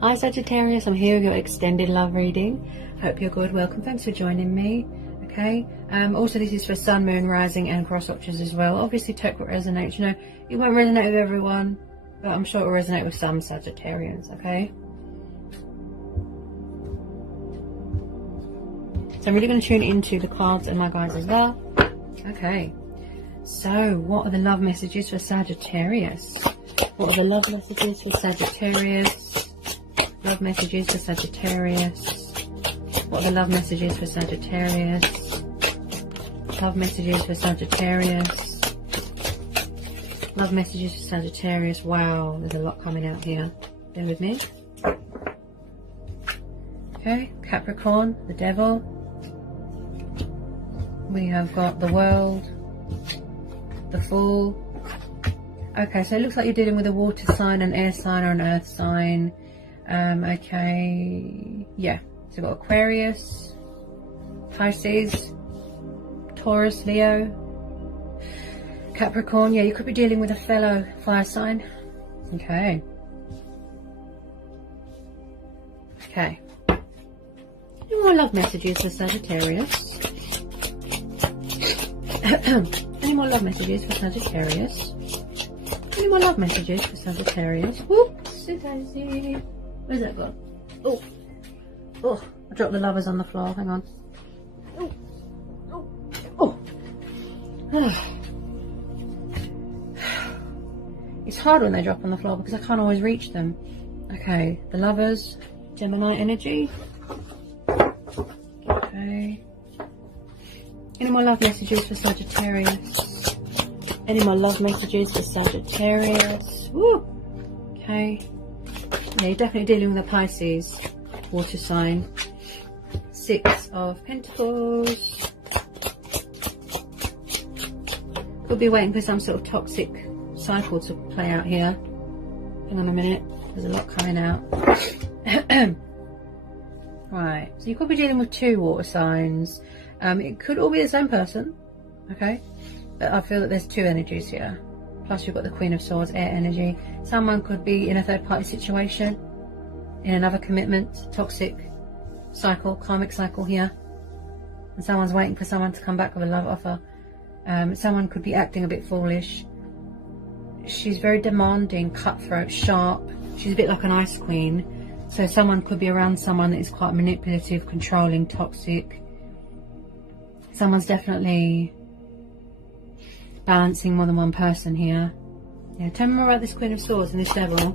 Hi Sagittarius, I'm here with your extended love reading. Hope you're good. Welcome. Thanks for joining me. Okay. Also this is for Sun, Moon, Rising and cross watchers as well. Obviously take what resonates. You know, it won't resonate with everyone, but I'm sure it will resonate with some Sagittarians. Okay. So I'm really going to tune into the cards and my guides as well. Okay. So what are the love messages for Sagittarius? What are the love messages for Sagittarius? Love messages for Sagittarius. What are the love messages for Sagittarius? Love messages for Sagittarius. Love messages for Sagittarius. Wow, there's a lot coming out here. Bear with me. Okay, Capricorn, the Devil. We have got the World, the Fool. Okay, so it looks like you're dealing with a water sign, an air sign or an earth sign. Okay, yeah, so we've got Aquarius, Pisces, Taurus, Leo, Capricorn. Yeah, you could be dealing with a fellow fire sign. Okay. Okay. Any more love messages for Sagittarius? Any more love messages for Sagittarius? Any more love messages for Sagittarius? Whoopsie daisy. Where's that gone? Oh, oh! I dropped the lovers on the floor. Hang on. Oh, oh, oh. It's hard when they drop on the floor because I can't always reach them. Okay, the lovers, Gemini energy. Okay. Any more love messages for Sagittarius? Any more love messages for Sagittarius? Woo! Okay. Yeah, you're definitely dealing with a Pisces water sign. Six of Pentacles. Could be waiting for some sort of toxic cycle to play out here. Hang on a minute. There's a lot coming out. Right. So you could be dealing with two water signs. It could all be the same person. Okay. But I feel that there's two energies here. Plus you've got the Queen of Swords, air energy. Someone could be in a third party situation, in another commitment, toxic cycle, karmic cycle here. And someone's waiting for someone to come back with a love offer. Someone could be acting a bit foolish. She's very demanding, cutthroat, sharp. She's a bit like an ice queen. So someone could be around someone that is quite manipulative, controlling, toxic. Someone's definitely balancing more than one person here. Yeah, tell me more about this Queen of Swords and this Devil.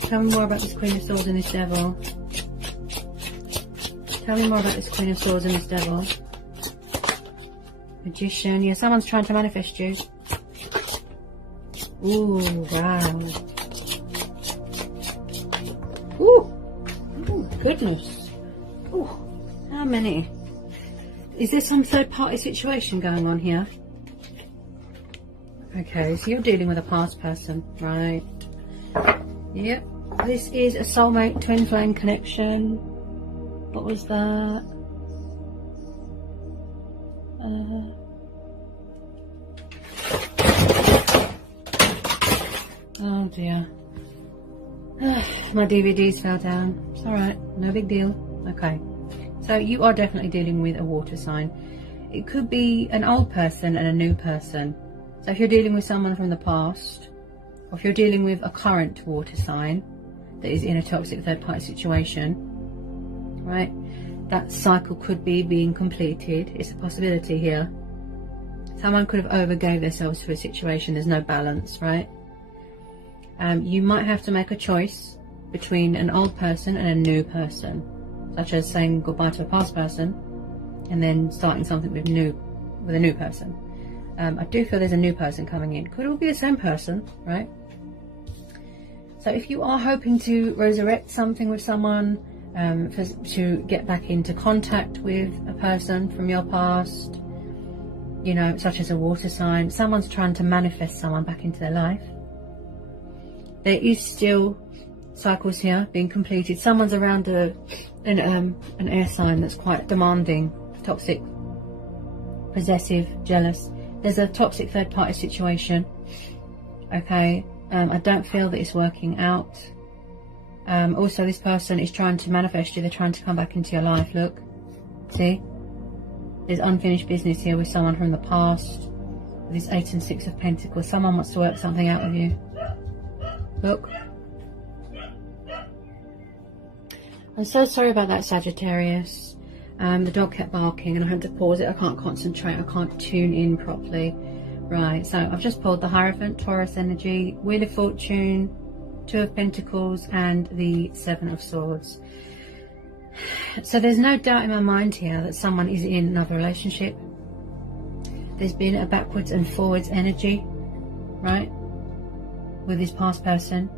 Tell me more about this Queen of Swords and this Devil. Tell me more about this Queen of Swords and this Devil. Magician. Yeah, someone's trying to manifest you. Ooh, wow. Ooh. Oh, goodness. Ooh, how many? Is there some third party situation going on here? Okay, so you're dealing with a past person, right? Yep. This is a soulmate twin flame connection. What was that? Oh dear. My DVDs fell down. It's alright, no big deal. Okay. So you are definitely dealing with a water sign. It could be an old person and a new person. So if you're dealing with someone from the past, or if you're dealing with a current water sign that is in a toxic third party situation, right, that cycle could be being completed. It's a possibility here. Someone could have overgave themselves to a situation. There's no balance, right? You might have to make a choice between an old person and a new person, such as saying goodbye to a past person and then starting something with a new person. I do feel there's a new person coming in. Could all be the same person, right? So if you are hoping to resurrect something with someone, to get back into contact with a person from your past, you know, such as a water sign, someone's trying to manifest someone back into their life. There is still cycles here being completed. Someone's around an air sign that's quite demanding, toxic, possessive, jealous. There's a toxic third party situation. Okay, I don't feel that it's working out. Also, this person is trying to manifest you. They're trying to come back into your life. Look, see, there's unfinished business here with someone from the past. With this 8 and 6 of Pentacles, someone wants to work something out with you. Look, I'm so sorry about that, Sagittarius. The dog kept barking and I had to pause it. I can't concentrate, I can't tune in properly. Right, so I've just pulled the Hierophant, Taurus energy, Wheel of Fortune, 2 of Pentacles, and the 7 of Swords. So there's no doubt in my mind here that someone is in another relationship. There's been a backwards and forwards energy, right, with this past person.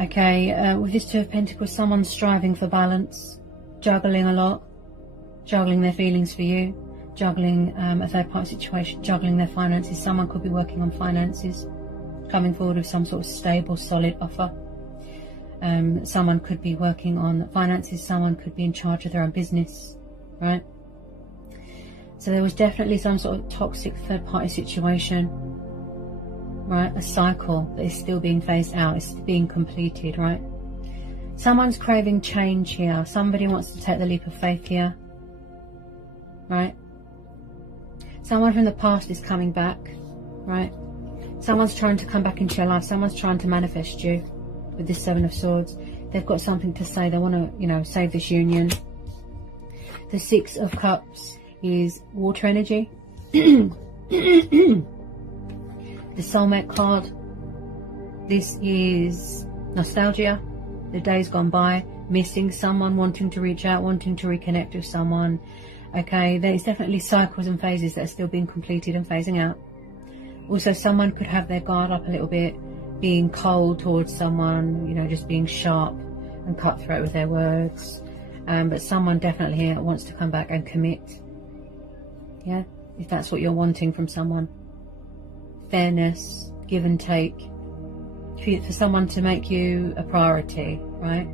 Okay, with this 2 of Pentacles, someone's striving for balance, juggling a lot, juggling their feelings for you, juggling a third party situation, juggling their finances. Someone could be working on finances, coming forward with some sort of stable, solid offer. Someone could be working on finances, someone could be in charge of their own business, right? So there was definitely some sort of toxic third party situation, right? A cycle that is still being phased out, it's being completed, right? Someone's craving change here. Somebody wants to take the leap of faith here, right? Someone from the past is coming back, right? Someone's trying to come back into your life. Someone's trying to manifest you with this 7 of Swords. They've got something to say. They want to, you know, save this union. The 6 of Cups is water energy. The soulmate card. This is nostalgia. The days gone by, missing someone, wanting to reach out, wanting to reconnect with someone. Okay, there's definitely cycles and phases that are still being completed and phasing out. Also, someone could have their guard up a little bit, being cold towards someone, you know, just being sharp and cutthroat with their words. But someone definitely here wants to come back and commit. Yeah, if that's what you're wanting from someone. Fairness, give and take. For someone to make you a priority, right?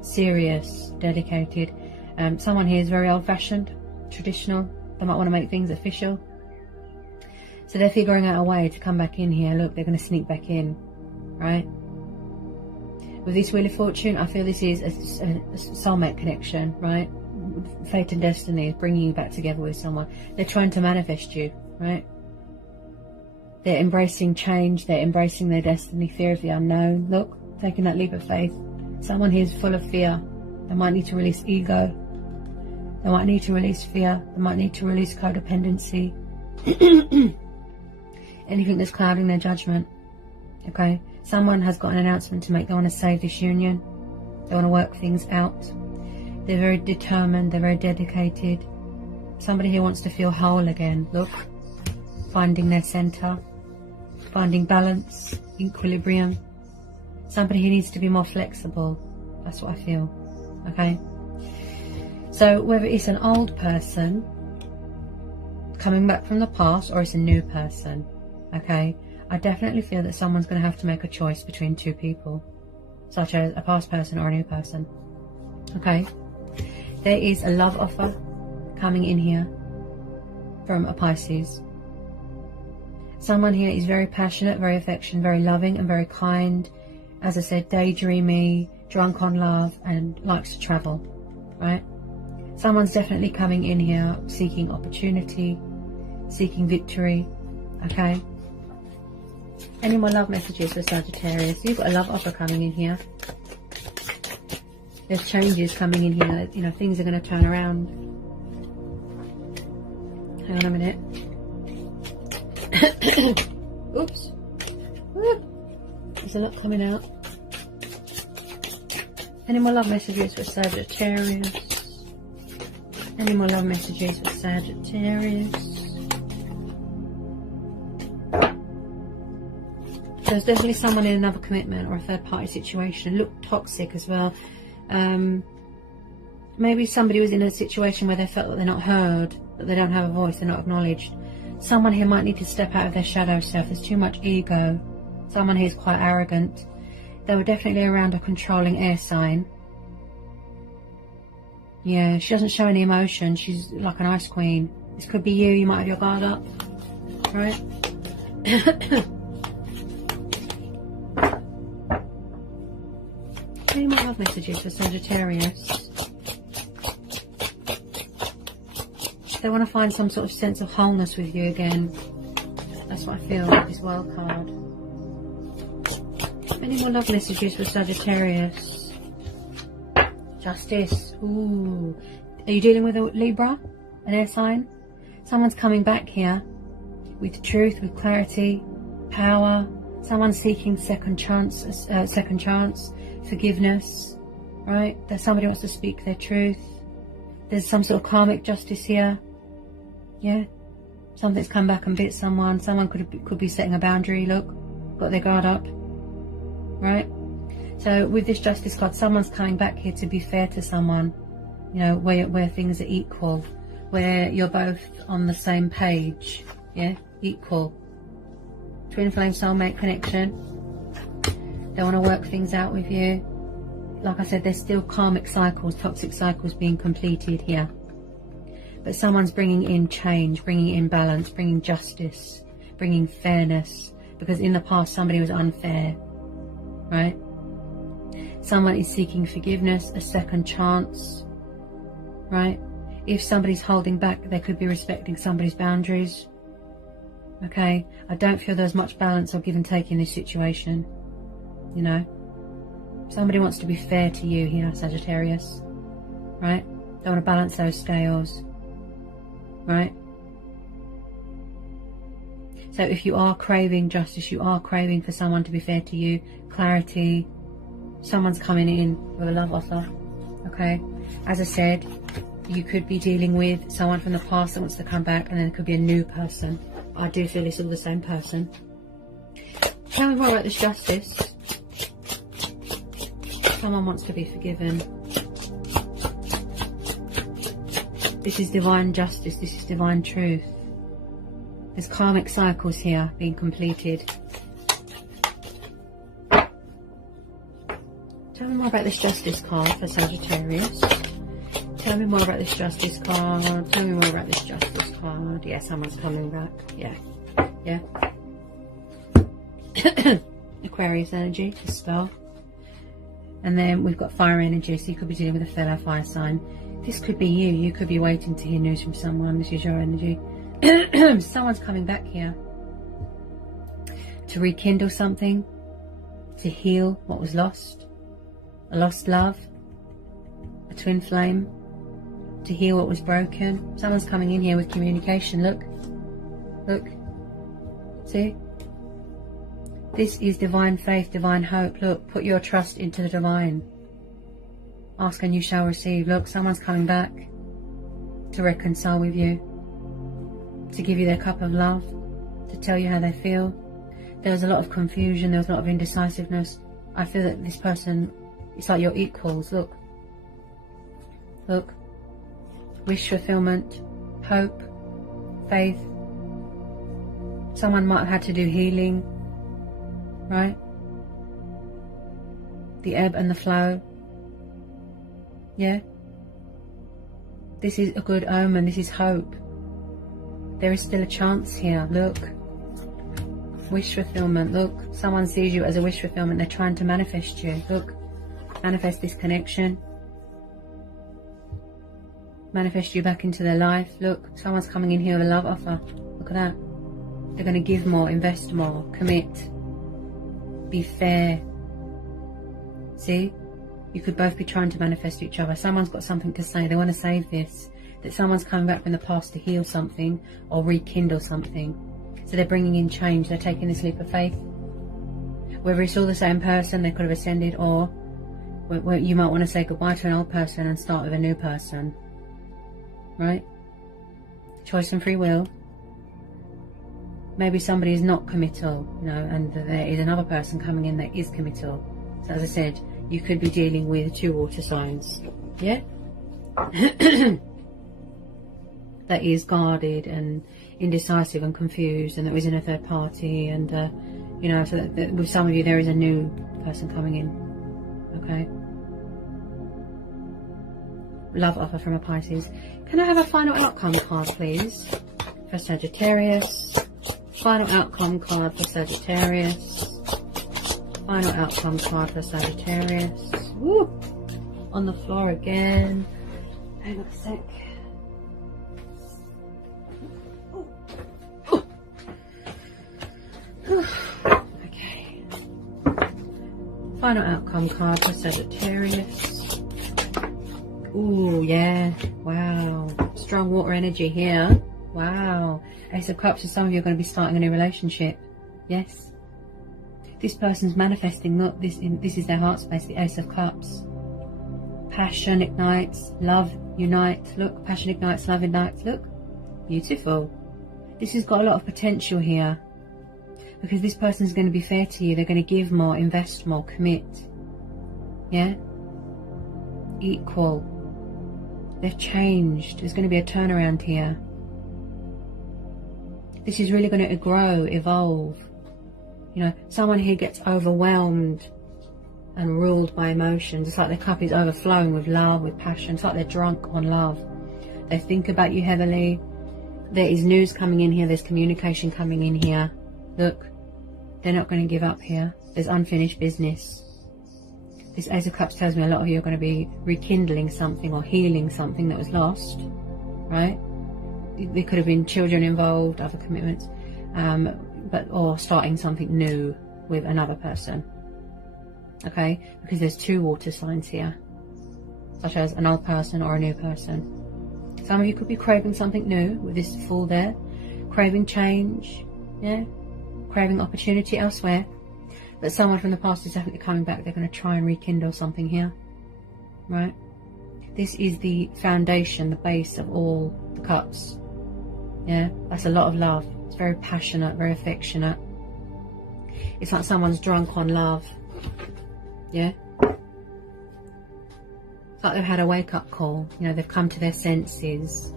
Serious, dedicated. Someone here is very old-fashioned, traditional. They might want to make things official. So they're figuring out a way to come back in here. Look, they're going to sneak back in, right? With this Wheel of Fortune, I feel this is a soulmate connection, right? Fate and destiny is bringing you back together with someone. They're trying to manifest you, right? They're embracing change. They're embracing their destiny, fear of the unknown. Look, taking that leap of faith. Someone here is full of fear. They might need to release ego. They might need to release fear. They might need to release codependency. Anything that's clouding their judgment. Okay, someone has got an announcement to make. They want to save this union. They want to work things out. They're very determined. They're very dedicated. Somebody who wants to feel whole again. Look, finding their center, finding balance, equilibrium. Somebody who needs to be more flexible. That's what I feel. Okay, so whether it's an old person coming back from the past or it's a new person, okay, I definitely feel that someone's going to have to make a choice between 2 people, such as a past person or a new person. Okay, there is a love offer coming in here from a Pisces. Someone here is very passionate, very affectionate, very loving and very kind. As I said, daydreamy, drunk on love, and likes to travel, right? Someone's definitely coming in here seeking opportunity, seeking victory, okay? Any more love messages for Sagittarius? You've got a love offer coming in here. There's changes coming in here. You know, things are going to turn around. Hang on a minute. Oops. There's a lot coming out. Any more love messages for Sagittarius? Any more love messages for Sagittarius? There's definitely someone in another commitment or a third party situation. Look toxic as well. Maybe somebody was in a situation where they felt that they're not heard, that they don't have a voice, they're not acknowledged. Someone here might need to step out of their shadow self. There's too much ego. Someone here is quite arrogant. They were definitely around a controlling air sign. Yeah, she doesn't show any emotion. She's like an ice queen. This could be you. You might have your guard up, right? Any more love messages for Sagittarius? They want to find some sort of sense of wholeness with you again. That's what I feel with this wild card. Any more love messages for Sagittarius? Justice. Ooh. Are you dealing with a Libra? An air sign? Someone's coming back here with truth, with clarity, power. Someone's seeking second chance, forgiveness, right? That somebody wants to speak their truth. There's some sort of karmic justice here. Yeah, something's come back and bit someone. Someone could be setting a boundary. Look, got their guard up, right? So with this justice card, someone's coming back here to be fair to someone. You know, where things are equal, where you're both on the same page. Yeah, equal. Twin flame soulmate connection. They want to work things out with you. Like I said, there's still karmic cycles, toxic cycles being completed here. But someone's bringing in change, bringing in balance, bringing justice, bringing fairness. Because in the past, somebody was unfair, right? Someone is seeking forgiveness, a second chance, right? If somebody's holding back, they could be respecting somebody's boundaries. Okay? I don't feel there's much balance or give and take in this situation, you know? Somebody wants to be fair to you here, Sagittarius, right? They want to balance those scales, right? So if you are craving justice, you are craving for someone to be fair to you, clarity, someone's coming in with a love offer, okay? As I said, you could be dealing with someone from the past that wants to come back, and then it could be a new person. I do feel it's all the same person. Tell me more about this justice. Someone wants to be forgiven. This is divine justice. This is divine truth. There's karmic cycles here being completed. Tell me more about this justice card for Sagittarius. Tell me more about this justice card. Tell me more about this justice card. Yeah, someone's coming back. Yeah. Yeah. Aquarius energy, the spell. And then we've got fire energy, so you could be dealing with a fellow fire sign. This could be you. You could be waiting to hear news from someone. This is your energy. Someone's coming back here to rekindle something, to heal what was lost, a lost love, a twin flame, to heal what was broken. Someone's coming in here with communication. Look, look, see? This is divine faith, divine hope. Look, put your trust into the divine. Ask and you shall receive. Look, someone's coming back to reconcile with you, to give you their cup of love, to tell you how they feel. There was a lot of confusion, there was a lot of indecisiveness. I feel that this person, it's like you're equals. Look, look, wish fulfillment, hope, faith. Someone might have had to do healing, right? The ebb and the flow. Yeah? This is a good omen. This is hope. There is still a chance here. Look. Wish fulfillment. Look. Someone sees you as a wish fulfillment. They're trying to manifest you. Look. Manifest this connection. Manifest you back into their life. Look. Someone's coming in here with a love offer. Look at that. They're going to give more, invest more, commit. Be fair. See? You could both be trying to manifest each other. Someone's got something to say. They want to save this. That someone's coming back from the past to heal something or rekindle something. So they're bringing in change. They're taking this leap of faith. Whether it's all the same person, they could have ascended, or you might want to say goodbye to an old person and start with a new person. Right? Choice and free will. Maybe somebody is not committal, you know, and there is another person coming in that is committal. So as I said, you could be dealing with 2 water signs, yeah? That is guarded and indecisive and confused, and that was in a third party, and, you know, so that with some of you there is a new person coming in, okay? Love offer from a Pisces. Can I have a final outcome card, please, for Sagittarius? Final outcome card for Sagittarius. Final outcome card for Sagittarius. Woo! On the floor again. Hang on a sec. Okay. Final outcome card for Sagittarius. Ooh, yeah. Wow. Strong water energy here. Wow. Ace of Cups, for some of you are going to be starting a new relationship. Yes. This person's manifesting, look, this is their heart space, the Ace of Cups. Passion ignites, love unites. Look, passion ignites, love ignites. Look, beautiful. This has got a lot of potential here. Because this person's going to be fair to you. They're going to give more, invest more, commit. Yeah? Equal. They've changed. There's going to be a turnaround here. This is really going to grow, evolve. You know, someone here gets overwhelmed and ruled by emotions. It's like their cup is overflowing with love, with passion. It's like they're drunk on love. They think about you heavily. There is news coming in here. There's communication coming in here. Look, they're not going to give up here. There's unfinished business. This Ace of Cups tells me a lot of you are going to be rekindling something or healing something that was lost, right? There could have been children involved, other commitments, or starting something new with another person. Okay, because there's two water signs here, such as an old person or a new person. Some of you could be craving something new with this Fool there, craving change, yeah, craving opportunity elsewhere. But someone from the past is definitely coming back. They're going to try and rekindle something here, right? This is the foundation, the base of all the cups. Yeah, that's a lot of love. It's very passionate, very affectionate. It's like someone's drunk on love. Yeah, it's like they've had a wake-up call. You know, they've come to their senses.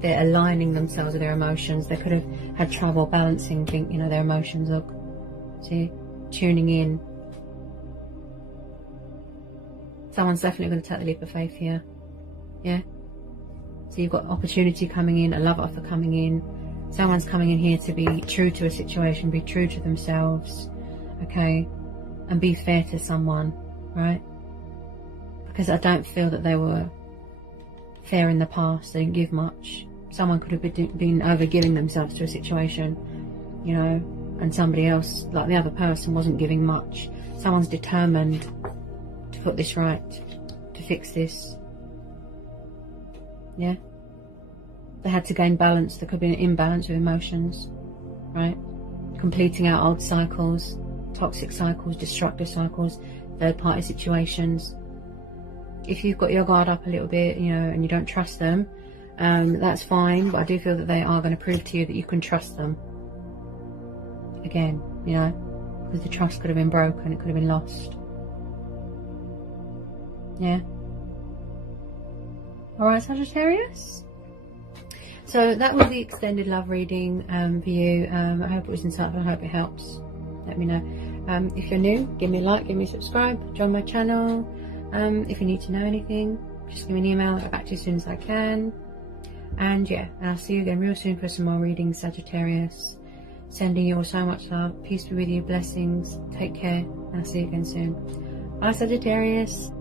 They're aligning themselves with their emotions. They could have had trouble balancing, you know, their emotions. Look, see, tuning in. Someone's definitely going to take the leap of faith here. Yeah. So you've got opportunity coming in, a love offer coming in. Someone's coming in here to be true to a situation, be true to themselves, okay, and be fair to someone, right? Because I don't feel that they were fair in the past. They didn't give much. Someone could have been over-giving themselves to a situation, you know, and somebody else, like the other person, wasn't giving much. Someone's determined to put this right, to fix this. Yeah, they had to gain balance. There could be an imbalance with emotions, right? Completing out old cycles, toxic cycles, destructive cycles, third-party situations. If you've got your guard up a little bit, you know, and you don't trust them, that's fine. But I do feel that they are going to prove to you that you can trust them. Again, you know, because the trust could have been broken, it could have been lost. Yeah. Alright, Sagittarius. So that was the extended love reading for you. I hope it was insightful. I hope it helps. Let me know. If you're new, give me a like, give me a subscribe, join my channel. If you need to know anything, just give me an email. I'll get back to you as soon as I can. And yeah, I'll see you again real soon for some more readings, Sagittarius. Sending you all so much love. Peace be with you. Blessings. Take care. And I'll see you again soon. Bye, Sagittarius.